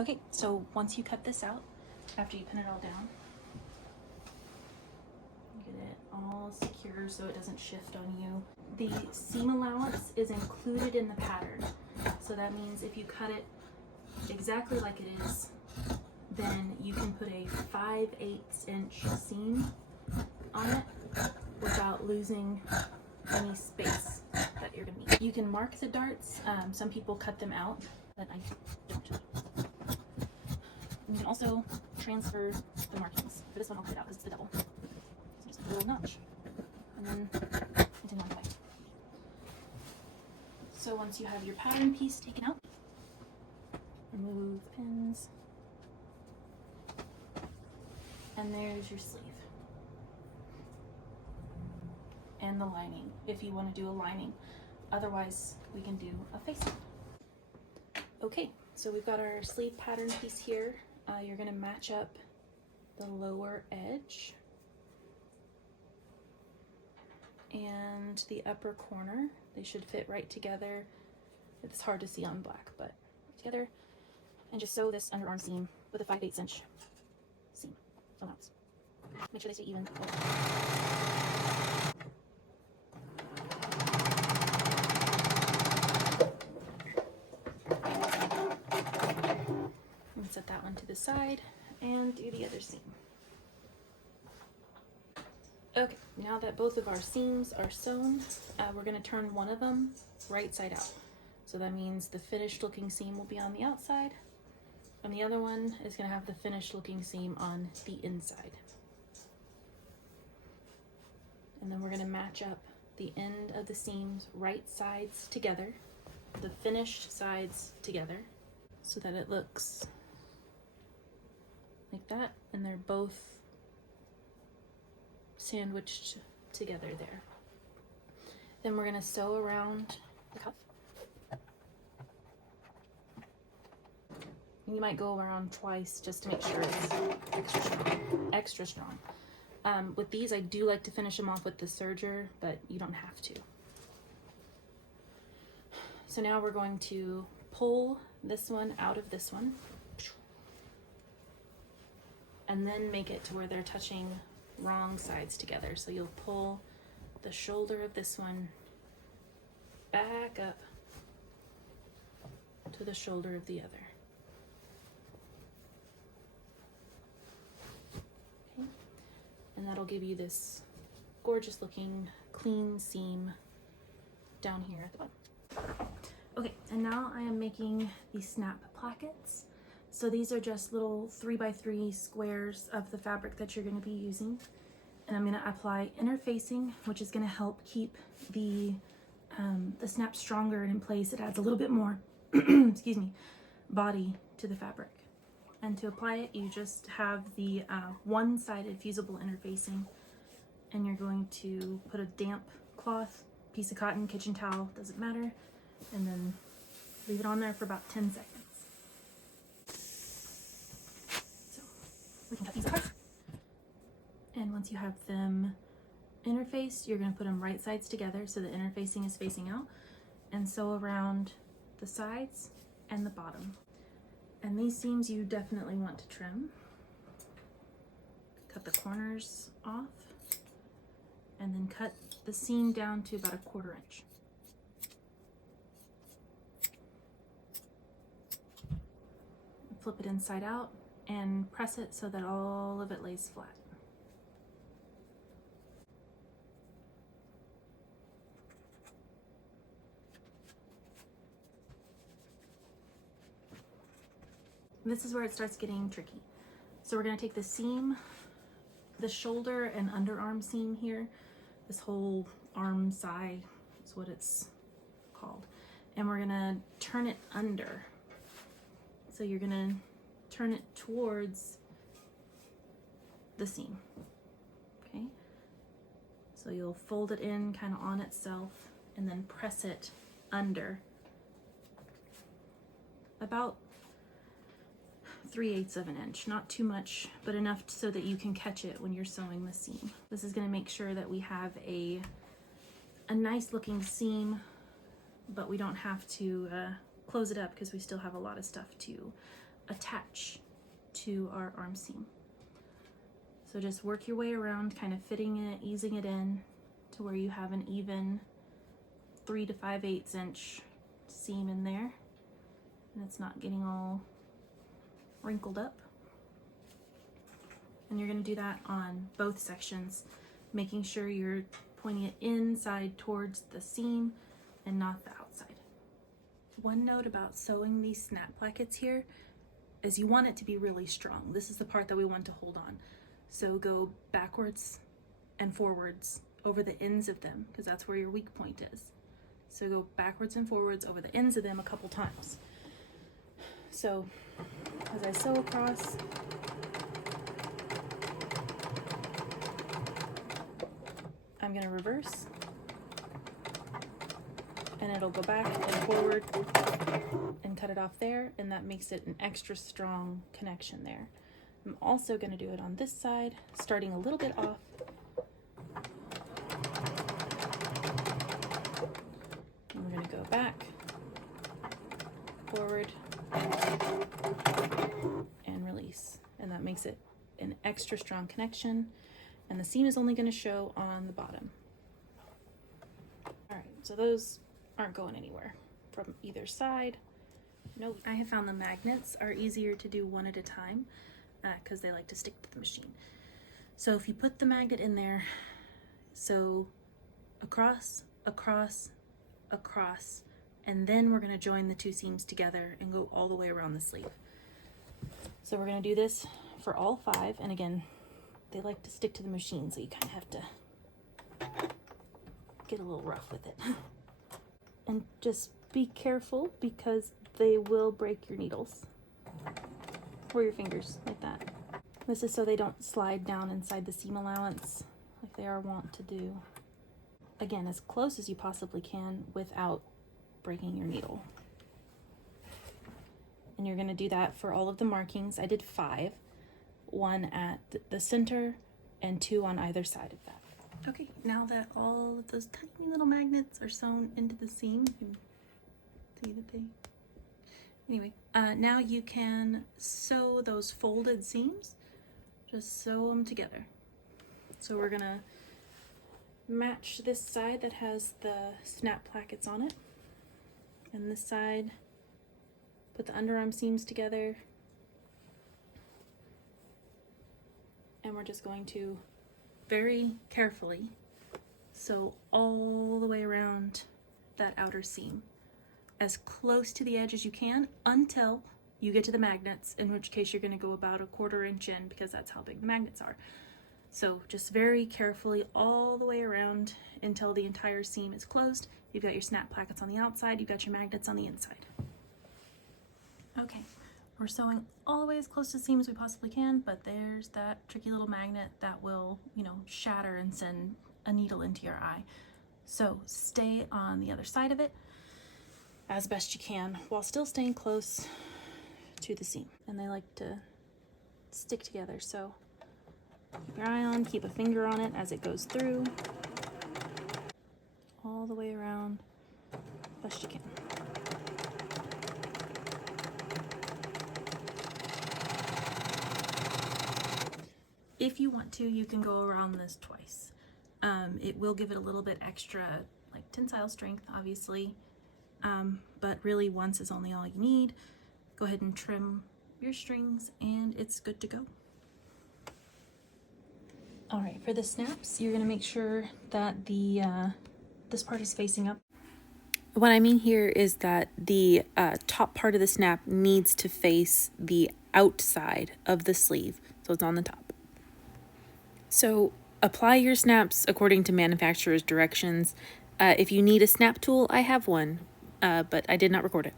Okay, so once you cut this out, after you pin it all down, get it all secure so it doesn't shift on you. The seam allowance is included in the pattern. So that means if you cut it exactly like it is, then you can put a 5/8 inch seam on it without losing any space that you're gonna need. You can mark the darts. Some people cut them out, but I don't. You can also transfer the markings. For this one, I'll cut it out because it's the double. So just a little notch, and then continue on the way. So once you have your pattern piece taken out, remove the pins, and there's your sleeve. And the lining, if you want to do a lining. Otherwise, we can do a facing. Okay, so we've got our sleeve pattern piece here. You're going to match up the lower edge and the upper corner. They should fit right together. It's hard to see on black, but together. And just sew this underarm seam with a 5/8 inch seam allowance. Make sure they stay even. And set that one to the side and do the other seam. Okay, now that both of our seams are sewn, we're going to turn one of them right side out. So that means the finished looking seam will be on the outside, and the other one is going to have the finished looking seam on the inside. And then we're going to match up the end of the seams right sides together, the finished sides together, so that it looks like that, and they're both sandwiched together there. Then we're going to sew around the cuff. And you might go around twice just to make sure it's extra strong. Extra strong. With these, I do like to finish them off with the serger, but you don't have to. So now we're going to pull this one out of this one, and then make it to where they're touching wrong sides together. So you'll pull the shoulder of this one back up to the shoulder of the other. Okay. And that'll give you this gorgeous looking clean seam down here at the bottom. Okay, and now I am making the snap plackets. So these are just little 3x3 squares of the fabric that you're going to be using. And I'm going to apply interfacing, which is going to help keep the snap stronger and in place. It adds a little bit more, excuse me, body to the fabric. And to apply it, you just have the one-sided fusible interfacing, and you're going to put a damp cloth, piece of cotton, kitchen towel, doesn't matter, and then leave it on there for about 10 seconds. So we can cut these apart. And once you have them interfaced, you're going to put them right sides together so the interfacing is facing out, and sew around the sides and the bottom. And these seams you definitely want to trim. Cut the corners off, and then cut the seam down to about 1/4 inch. Flip it inside out and press it so that all of it lays flat. This is where it starts getting tricky. So we're going to take the seam, the shoulder and underarm seam here, this whole arm side is what it's called, and we're going to turn it under. So you're going to turn it towards the seam, okay? So you'll fold it in kind of on itself and then press it under about 3/8 of an inch, not too much, but enough so that you can catch it when you're sewing the seam. This is going to make sure that we have a nice looking seam, but we don't have to close it up because we still have a lot of stuff to attach to our arm seam. So just work your way around, kind of fitting it, easing it in to where you have an even 3 to 5/8 inch seam in there, and it's not getting all wrinkled up. And you're going to do that on both sections, making sure you're pointing it inside towards the seam and not the outside. One note about sewing these snap plackets here is you want it to be really strong. This is the part that we want to hold on. So go backwards and forwards over the ends of them, because that's where your weak point is. So go backwards and forwards over the ends of them a couple times. So as I sew across, I'm going to reverse, and it'll go back and forward and cut it off there, and that makes it an extra strong connection there. I'm also going to do it on this side, starting a little bit off. And we're going to go back, forward, and release. And that makes it an extra strong connection. And the seam is only going to show on the bottom. All right, so those aren't going anywhere from either side. Nope. I have found the magnets are easier to do one at a time, because they like to stick to the machine. So if you put the magnet in there, so across, across, across, and then we're going to join the two seams together and go all the way around the sleeve. So we're going to do this for all 5, and again, they like to stick to the machine, so you kind of have to get a little rough with it. And just be careful, because they will break your needles or your fingers like that. This is so they don't slide down inside the seam allowance like they are wont to do. Again, as close as you possibly can without breaking your needle. And you're going to do that for all of the markings. I did 5, 1 at the center and 2 on either side of that. Okay, now that all of those tiny little magnets are sewn into the seam, you can see that they... Anyway, now you can sew those folded seams. Just sew them together. So we're gonna match this side that has the snap plackets on it, and this side, put the underarm seams together, and we're just going to very carefully sew all the way around that outer seam, as close to the edge as you can until you get to the magnets, in which case you're going to go about 1/4 inch in, because that's how big the magnets are. So just very carefully all the way around until the entire seam is closed. You've got your snap plackets on the outside, you've got your magnets on the inside. Okay, we're sewing all the way as close to the seam as we possibly can, but there's that tricky little magnet that will, shatter and send a needle into your eye. So stay on the other side of it as best you can while still staying close to the seam. And they like to stick together, so keep your eye on, keep a finger on it as it goes through, all the way around, best you can. If you want to, you can go around this twice. It will give it a little bit extra, like tensile strength, obviously, but really once is only all you need. Go ahead and trim your strings and it's good to go. All right, for the snaps, you're gonna make sure that this part is facing up. What I mean here is that the top part of the snap needs to face the outside of the sleeve, so it's on the top. So apply your snaps according to manufacturer's directions. If you need a snap tool, I have one, but I did not record it.